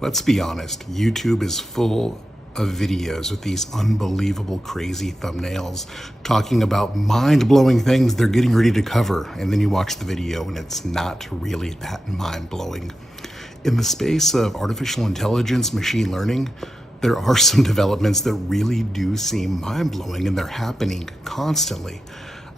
Let's be honest, YouTube is full of videos with these unbelievable, crazy thumbnails talking about mind-blowing things they're getting ready to cover. And then you watch the video and it's not really that mind-blowing. In the space of artificial intelligence, machine learning, there are some developments that really do seem mind-blowing, and they're happening constantly.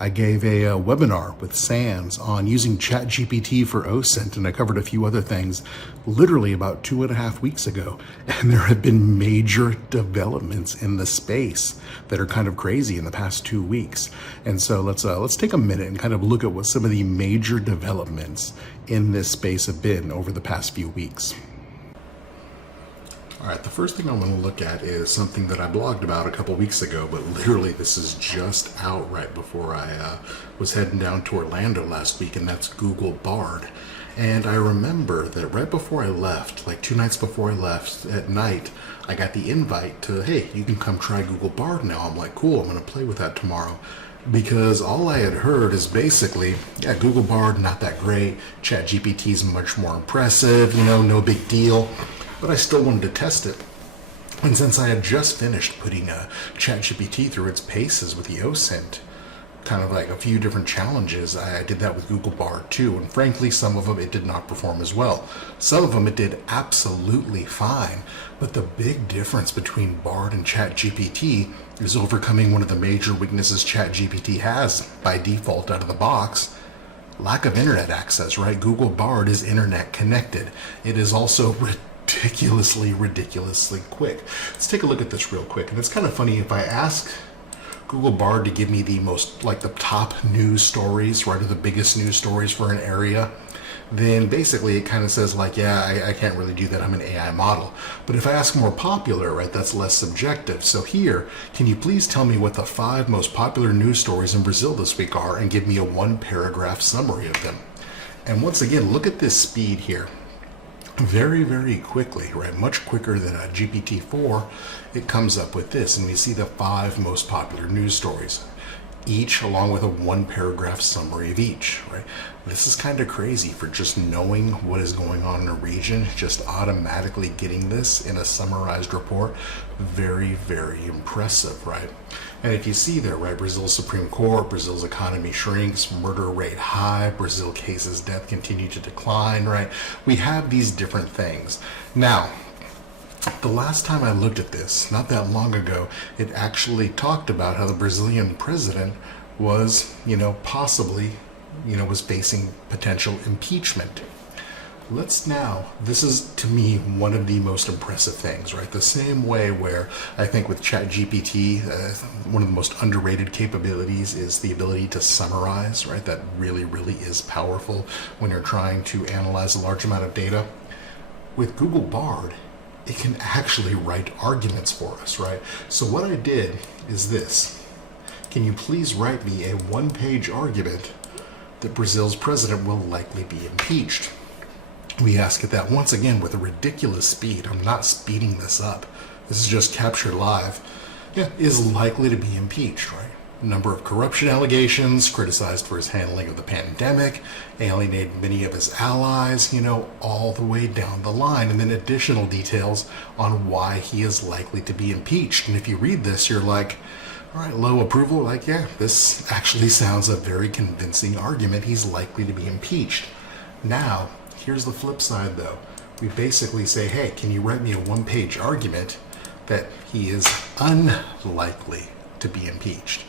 I gave a webinar with Sands on using ChatGPT for OSINT, and I covered a few other things literally about 2.5 weeks ago. And there have been major developments in the space that are kind of crazy in the past 2 weeks. And so let's take a minute and kind of look at what some of the major developments in this space have been over the past few weeks. All right, the first thing I want to look at is something that I blogged about a couple weeks ago, but literally this is just out right before I was heading down to Orlando last week, and that's Google Bard. And I remember that right before I left, like 2 nights before I left at night, I got the invite to, hey, you can come try Google Bard now. I'm like, cool, I'm going to play with that tomorrow. Because all I had heard is basically, yeah, Google Bard, not that great. ChatGPT is much more impressive, no big deal. But I still wanted to test it. And since I had just finished putting ChatGPT through its paces with the OSINT, kind of like a few different challenges, I did that with Google Bard too. And frankly, some of them it did not perform as well. Some of them it did absolutely fine. But the big difference between Bard and ChatGPT is overcoming one of the major weaknesses ChatGPT has by default out of the box. Lack of internet access, right? Google Bard is internet connected. It is also ridiculously quick. Let's take a look at this real quick. And it's kind of funny, if I ask Google Bard to give me the most, like the top news stories, right, or the biggest news stories for an area, then basically it kind of says like, yeah, I can't really do that. I'm an AI model. But if I ask more popular, right, that's less subjective. So here, can you please tell me what the 5 most popular news stories in Brazil this week are, and give me a 1-paragraph summary of them? And once again, look at this speed here. Very quickly, right? Much quicker than a GPT-4, it comes up with this, and we see the 5 most popular news stories, each along with a 1-paragraph summary of each, right? This is kind of crazy for just knowing what is going on in a region, just automatically getting this in a summarized report. Very impressive, right? And if you see there, right, Brazil's Supreme Court, Brazil's economy shrinks, murder rate high, Brazil cases death continue to decline, right? We have these different things. Now, the last time I looked at this, not that long ago, it actually talked about how the Brazilian president was, possibly, was facing potential impeachment. This is to me one of the most impressive things, right? The same way where I think with ChatGPT, one of the most underrated capabilities is the ability to summarize, right? That really is powerful when you're trying to analyze a large amount of data. With Google Bard, it can actually write arguments for us, right? So what I did is this. Can you please write me a 1-page argument that Brazil's president will likely be impeached? We ask it that once again with a ridiculous speed. I'm not speeding this up. This is just captured live. Yeah, is likely to be impeached, right? Number of corruption allegations, criticized for his handling of the pandemic, alienated many of his allies, all the way down the line. And then additional details on why he is likely to be impeached. And if you read this, you're like, all right, low approval, like, yeah, this actually sounds a very convincing argument. He's likely to be impeached. Now, here's the flip side, though. We basically say, hey, can you write me a 1-page argument that he is unlikely to be impeached?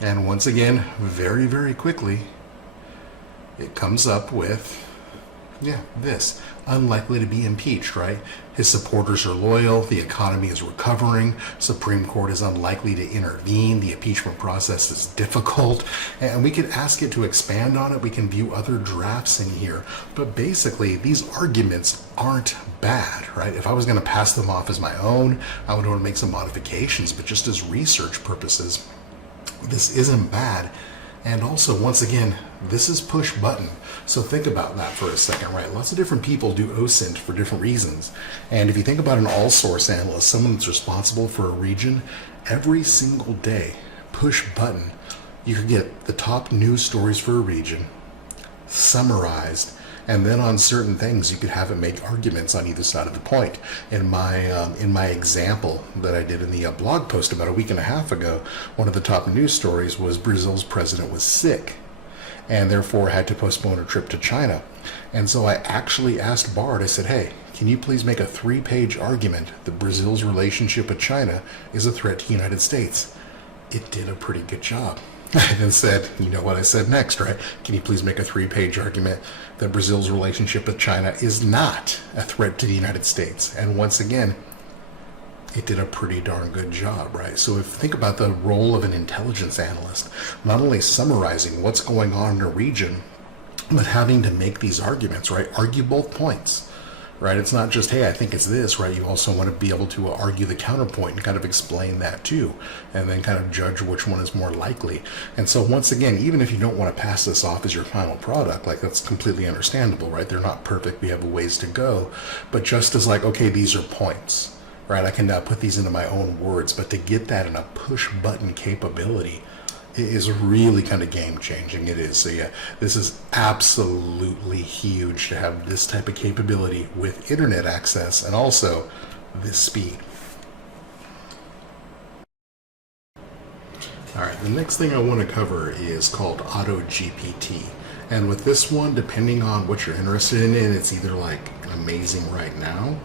And once again, very quickly, it comes up with, yeah, this. Unlikely to be impeached, right? His supporters are loyal, the economy is recovering, Supreme Court is unlikely to intervene, the impeachment process is difficult, and we could ask it to expand on it. We can view other drafts in here, but basically these arguments aren't bad, right? If I was going to pass them off as my own, I would want to make some modifications, but just as research purposes, this isn't bad. And also, once again, this is push button. So think about that for a second, right? Lots of different people do OSINT for different reasons. And if you think about an all-source analyst, someone that's responsible for a region, every single day, push button, you could get the top news stories for a region, summarized, And then on certain things, you could have it make arguments on either side of the point. In my example that I did in the blog post about a week and a half ago, one of the top news stories was Brazil's president was sick and therefore had to postpone a trip to China. And so I actually asked Bard, I said, hey, can you please make a 3-page argument that Brazil's relationship with China is a threat to the United States? It did a pretty good job. I then said, you know what I said next, right? Can you please make a 3-page argument that Brazil's relationship with China is not a threat to the United States? And once again, it did a pretty darn good job, right? So if think about the role of an intelligence analyst, not only summarizing what's going on in a region, but having to make these arguments, right? Argue both points, right? It's not just, hey, I think it's this, right? You also want to be able to argue the counterpoint and kind of explain that too, and then kind of judge which one is more likely. And so once again, even if you don't want to pass this off as your final product, like that's completely understandable, right? They're not perfect. We have a ways to go. But just as like, okay, these are points, right? I can now put these into my own words, but to get that in a push button capability is really kind of game changing. It is. So yeah, this is absolutely huge to have this type of capability with internet access and also this speed. All right, the next thing I want to cover is called Auto-GPT. And with this one, depending on what you're interested in, it's either like amazing right now,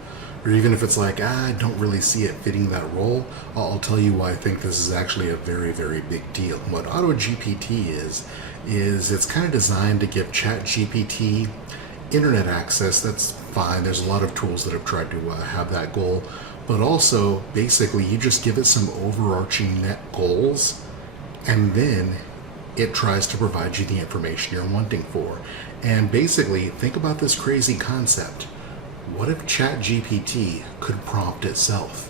or even if it's like, I don't really see it fitting that role, I'll tell you why I think this is actually a very, very big deal. What Auto-GPT is it's kind of designed to give ChatGPT internet access. That's fine. There's a lot of tools that have tried to have that goal. But also, basically, you just give it some overarching net goals, and then it tries to provide you the information you're wanting for. And basically, think about this crazy concept. What if ChatGPT could prompt itself?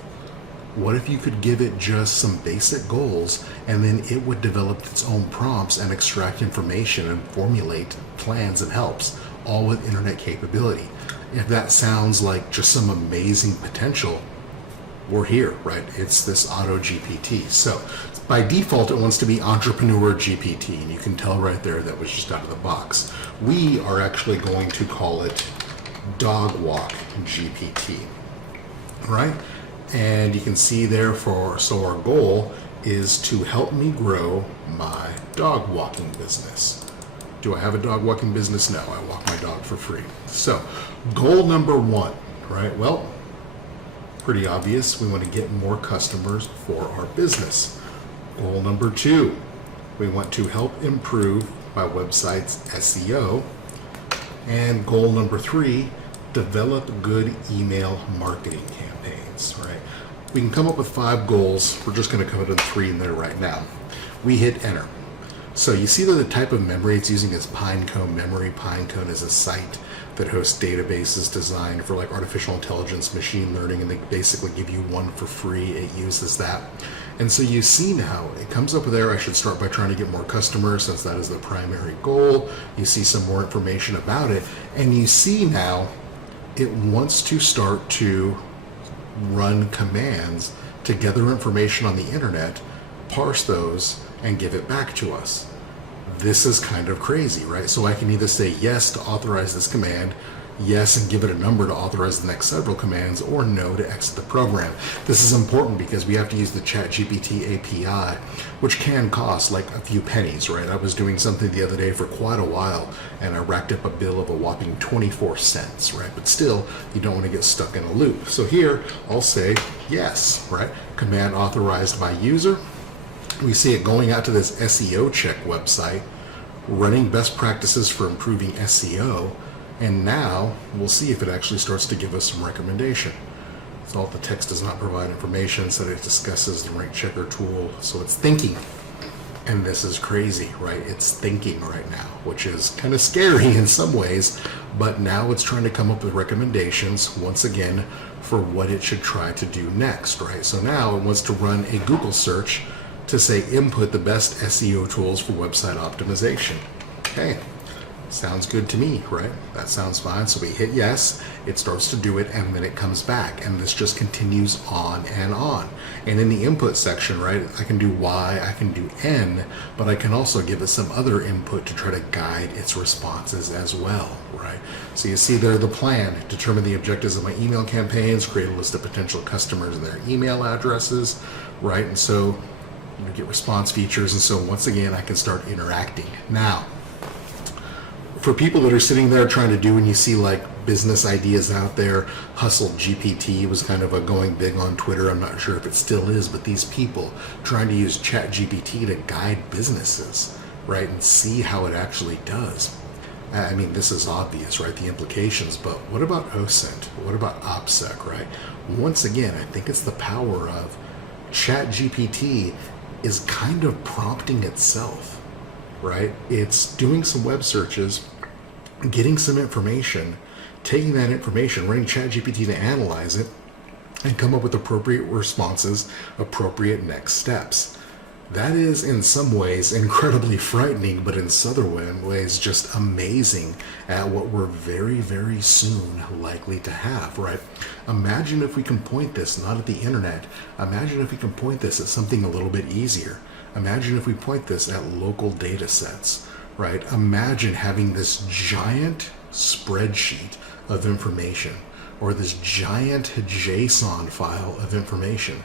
What if you could give it just some basic goals and then it would develop its own prompts and extract information and formulate plans and helps, all with internet capability? If that sounds like just some amazing potential, we're here, right? It's this Auto-GPT. So by default, it wants to be Entrepreneur GPT, and you can tell right there that was just out of the box. We are actually going to call it Dog Walk GPT, right? And you can see there so our goal is to help me grow my dog walking business. Do I have a dog walking business? No, I walk my dog for free. So goal number 1, right? Well, pretty obvious. We want to get more customers for our business. Goal number 2, we want to help improve my website's SEO. And goal number 3, develop good email marketing campaigns, right? We can come up with 5 goals. We're just going to cover the 3 in there right now. We hit enter. So you see that the type of memory it's using is Pinecone memory. Pinecone is a site that hosts databases designed for like artificial intelligence, machine learning, and they basically give you one for free. It uses that. And so you see now, it comes up there, I should start by trying to get more customers since that is the primary goal. You see some more information about it, and you see now it wants to start to run commands to gather information on the internet, parse those, and give it back to us. This is kind of crazy, right? So I can either say yes to authorize this command, yes and give it a number to authorize the next several commands, or no to exit the program. This is important because we have to use the ChatGPT API, which can cost like a few pennies, right? I was doing something the other day for quite a while and I racked up a bill of a whopping 24 cents, right? But still, you don't want to get stuck in a loop. So here, I'll say yes, right? Command authorized by user. We see it going out to this SEO check website, running best practices for improving SEO, and now we'll see if it actually starts to give us some recommendation. So all the text does not provide information, so it discusses the rank checker tool, so it's thinking. And this is crazy, right? It's thinking right now, which is kind of scary in some ways, but now it's trying to come up with recommendations, once again, for what it should try to do next, right? So now it wants to run a Google search to say input the best SEO tools for website optimization. Okay, Sounds good to me, right? That sounds fine. So we hit yes, it starts to do it, and then it comes back. And this just continues on and on. And in the input section, right, I can do Y, I can do N, but I can also give it some other input to try to guide its responses as well, right? So you see there the plan, determine the objectives of my email campaigns, create a list of potential customers and their email addresses, right? And so you get response features, and so once again, I can start interacting. Now, for people that are sitting there trying to do, and you see like business ideas out there, Hustle GPT was kind of a going big on Twitter. I'm not sure if it still is, but these people trying to use ChatGPT to guide businesses, right, and see how it actually does. I mean, this is obvious, right, the implications, but what about OSINT? What about OPSEC, right? Once again, I think it's the power of ChatGPT is kind of prompting itself, right? It's doing some web searches, getting some information, taking that information, running ChatGPT to analyze it, and come up with appropriate responses, appropriate next steps. That is in some ways incredibly frightening, but in other ways just amazing at what we're very, very soon likely to have, right? Imagine if we can point this not at the internet. Imagine if we can point this at something a little bit easier. Imagine if we point this at local data sets, right? Imagine having this giant spreadsheet of information or this giant JSON file of information.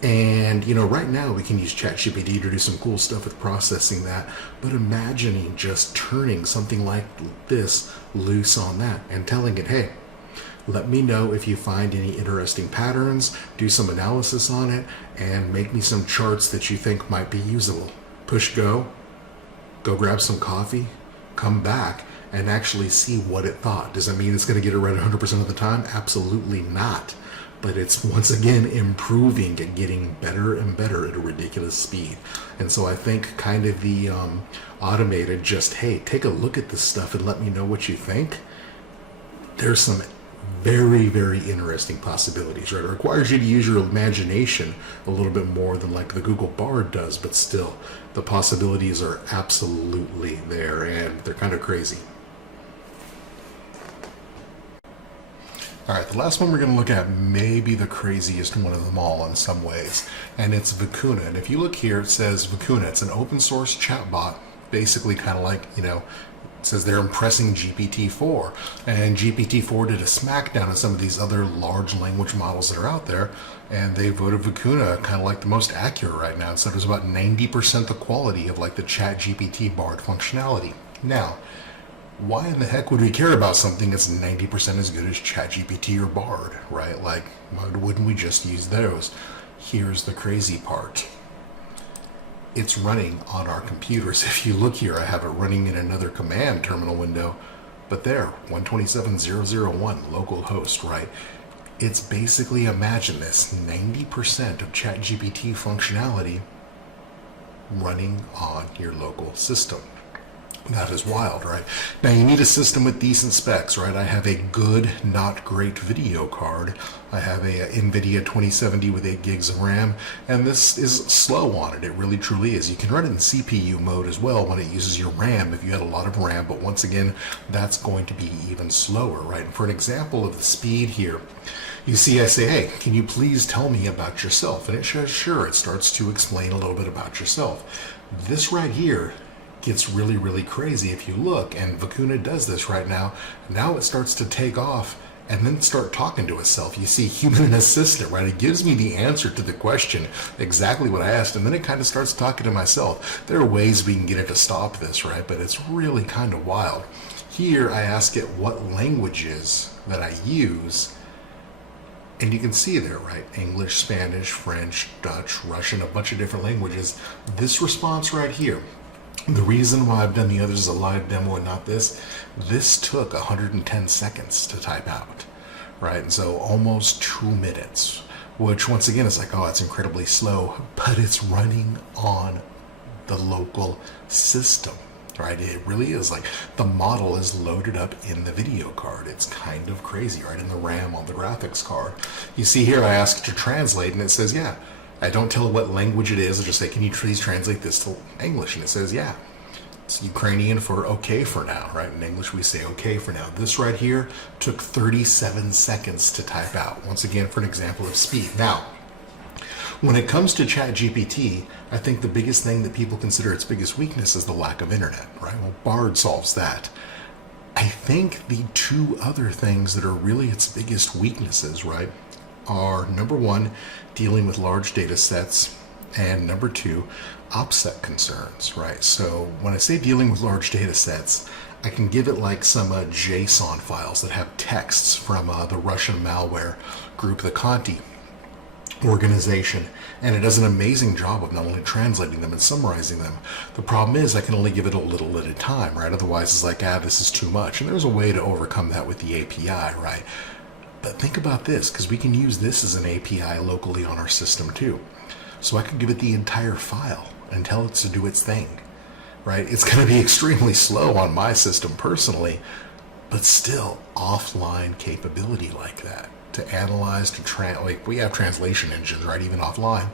And, you know, right now we can use ChatGPT to do some cool stuff with processing that, but imagining just turning something like this loose on that and telling it, hey, let me know if you find any interesting patterns, do some analysis on it, and make me some charts that you think might be usable. Push go grab some coffee, come back, and actually see what it thought. Does that mean it's going to get it right 100% of the time? Absolutely not. But it's once again improving and getting better and better at a ridiculous speed. And so I think kind of the automated just, hey, take a look at this stuff and let me know what you think. There's some very, very interesting possibilities, right? It requires you to use your imagination a little bit more than like the Google Bard does, but still, the possibilities are absolutely there, and they're kind of crazy. All right, the last one we're going to look at may be the craziest one of them all in some ways, and it's Vicuna. And if you look here, it says Vicuna. It's an open source chatbot, basically kind of like, you know, it says they're impressing GPT-4, and GPT-4 did a smackdown on some of these other large language models that are out there, and they voted Vicuna kind of like the most accurate right now. It said it was about 90% the quality of like the ChatGPT Bard functionality. Now, why in the heck would we care about something that's 90% as good as ChatGPT or Bard, right? Like, why wouldn't we just use those? Here's the crazy part. It's running on our computers. If you look here, I have it running in another command terminal window, but there, 127.0.0.1, localhost, right? It's basically, imagine this, 90% of ChatGPT functionality running on your local system. That is wild, right? Now you need a system with decent specs, right? I have a good, not great video card. I have a NVIDIA 2070 with 8 gigs of RAM, and this is slow on it. It really truly is. You can run it in CPU mode as well when it uses your RAM if you had a lot of RAM, but once again, that's going to be even slower, right? And for an example of the speed here, you see I say, hey, can you please tell me about yourself? And it says, sure. It starts to explain a little bit about yourself. This right here gets really, really crazy if you look, and Vicuna does this right now. Now it starts to take off and then start talking to itself. You see human assistant, right? It gives me the answer to the question, exactly what I asked, and then it kind of starts talking to myself. There are ways we can get it to stop this, right? But it's really kind of wild. Here I ask it what languages that I use, and you can see there, right? English, Spanish, French, Dutch, Russian, a bunch of different languages. This response right here, the reason why I've done the others as a live demo and not this took 110 seconds to type out, right? And so almost 2 minutes, which once again is like, oh, it's incredibly slow, but it's running on the local system, right? It really is like the model is loaded up in the video card. It's kind of crazy, right? In the RAM on the graphics card. You see here, I ask it to translate, and it says, yeah. I don't tell it what language it is. I just say, can you please translate this to English? And it says, yeah. It's Ukrainian for okay for now, right? In English, we say okay for now. This right here took 37 seconds to type out. Once again, for an example of speed. Now, when it comes to ChatGPT, I think the biggest thing that people consider its biggest weakness is the lack of internet, right? Well, Bard solves that. I think the two other things that are really its biggest weaknesses, right, are number one, dealing with large data sets, and number two, OPSEC concerns, right? So when I say dealing with large data sets, I can give it like some JSON files that have texts from the Russian malware group, the Conti organization, and it does an amazing job of not only translating them and summarizing them. The problem is I can only give it a little at a time, right? Otherwise it's like, this is too much. And there's a way to overcome that with the API, right? But think about this, because we can use this as an API locally on our system too. So I can give it the entire file and tell it to do its thing, right? It's going to be extremely slow on my system personally, but still offline capability like that. To analyze, like we have translation engines, right, even offline,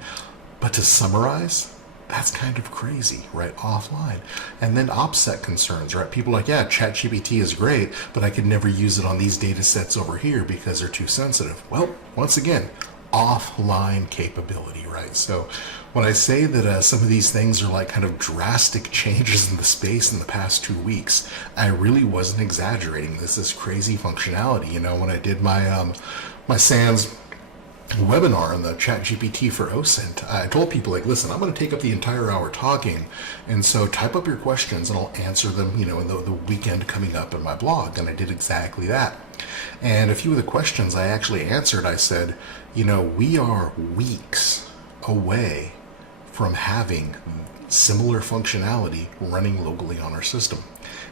but to summarize, that's kind of crazy, right, offline. And then OPSEC concerns, right? People are like, yeah, ChatGPT is great, but I could never use it on these data sets over here because they're too sensitive. Well, once again, offline capability, right? So when I say that some of these things are like kind of drastic changes in the space in the past 2 weeks, I really wasn't exaggerating. This is crazy functionality. You know, when I did my my SANS webinar on the ChatGPT for OSINT, I told people, like, listen, I'm going to take up the entire hour talking, and so type up your questions and I'll answer them, you know, in the weekend coming up in my blog. And I did exactly that. And a few of the questions I actually answered, I said, you know, we are weeks away from having similar functionality running locally on our system.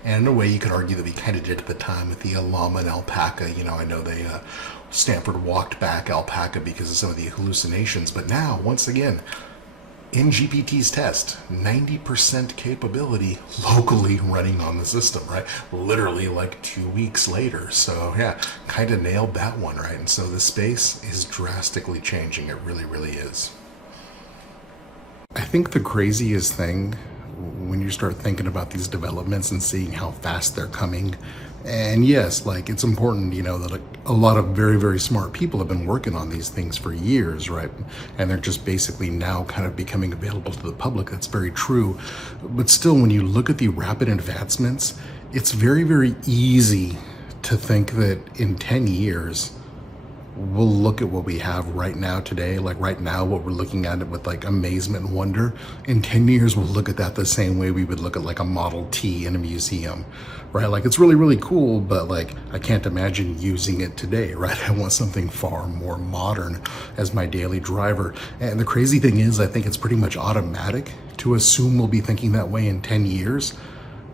And in a way, you could argue that we kind of did at the time with the llama and alpaca. You know, I know they Stanford walked back alpaca because of some of the hallucinations. But now, once again, in GPT's test, 90% capability locally running on the system, right? Literally like 2 weeks later. So yeah, kind of nailed that one, right? And so the space is drastically changing. It really, really is. I think the craziest thing when you start thinking about these developments and seeing how fast they're coming, and yes, like, it's important, you know, that a lot of very, very smart people have been working on these things for years, right? And they're just basically now kind of becoming available to the public. That's very true. But still, when you look at the rapid advancements, it's very, very easy to think that in 10 years, we'll look at what we have right now today, like right now, what we're looking at it with like amazement and wonder. In 10 years, we'll look at that the same way we would look at like a Model T in a museum, right? Like, it's really, really cool, but like, I can't imagine using it today, right? I want something far more modern as my daily driver. And the crazy thing is, I think it's pretty much automatic to assume we'll be thinking that way in 10 years.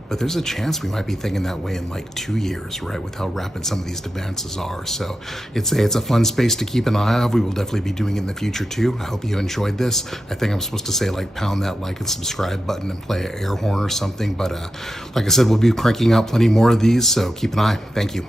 But there's a chance we might be thinking that way in like 2 years, right? With how rapid some of these advances are. So it's a fun space to keep an eye on. We will definitely be doing it in the future too. I hope you enjoyed this. I think I'm supposed to say, like, pound that like and subscribe button and play an air horn or something. But like I said, we'll be cranking out plenty more of these. So keep an eye. Thank you.